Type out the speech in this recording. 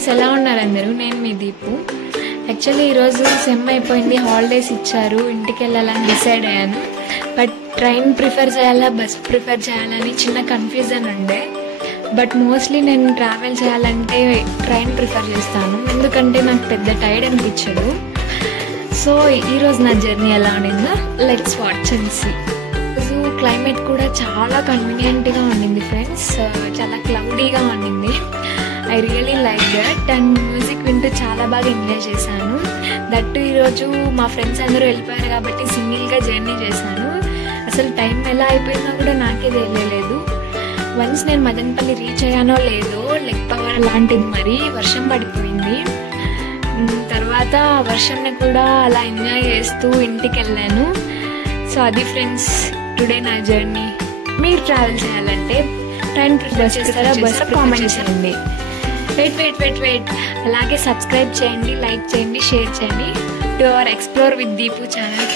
Friends, ఎలా ఉన్నారు అందరూ? నేను మీ దీపు. యాక్చువల్లీ ఈరోజు సెమ్ అయిపోయింది, హాలిడేస్ ఇచ్చారు, ఇంటికి వెళ్ళాలని డిసైడ్ అయ్యాను. బట్ ట్రైన్ ప్రిఫర్ చేయాలా బస్ ప్రిఫర్ చేయాలని చిన్న కన్ఫ్యూజన్ ఉండే. బట్ మోస్ట్లీ నేను ట్రావెల్ చేయాలంటే ట్రైన్ ప్రిఫర్ చేస్తాను, ఎందుకంటే నాకు పెద్ద టైర్డ్ అనిపించదు. సో ఈరోజు నా జర్నీ ఎలా ఉండిందో లెట్స్ వాచ్ అండ్ సీ. ఈరోజు క్లైమేట్ కూడా చాలా కన్వీనియంట్గా ఉండింది ఫ్రెండ్స్, చాలా క్లౌడీగా ఉండింది. I really like that. And music వింటూ చాలా బాగా ఎంజాయ్ చేశాను. దట్టు ఈరోజు మా ఫ్రెండ్స్ అందరూ వెళ్ళిపోయారు కాబట్టి సింగిల్గా జర్నీ చేశాను. అసలు టైం ఎలా అయిపోయిందో కూడా నాకే తెలియలేదు. వన్స్ నేను మదనపల్లి రీచ్ అయ్యానో లేదో లెగ్ పవర్ లాంటిది, మరి వర్షం పడిపోయింది. తర్వాత వర్షంని కూడా అలా ఎంజాయ్ చేస్తూ ఇంటికి వెళ్ళాను. సో అది ఫ్రెండ్స్ టుడే నా జర్నీ. మీరు ట్రావెల్ చేయాలంటే ట్రైన్ ప్రిఫర్ చేస్తారా బస్ కామెంట్ చేయండి. వెయిట్ అలాగే సబ్స్క్రైబ్ చేయండి, లైక్ చేయండి, షేర్ చేయండి to our explore with Deepu channel.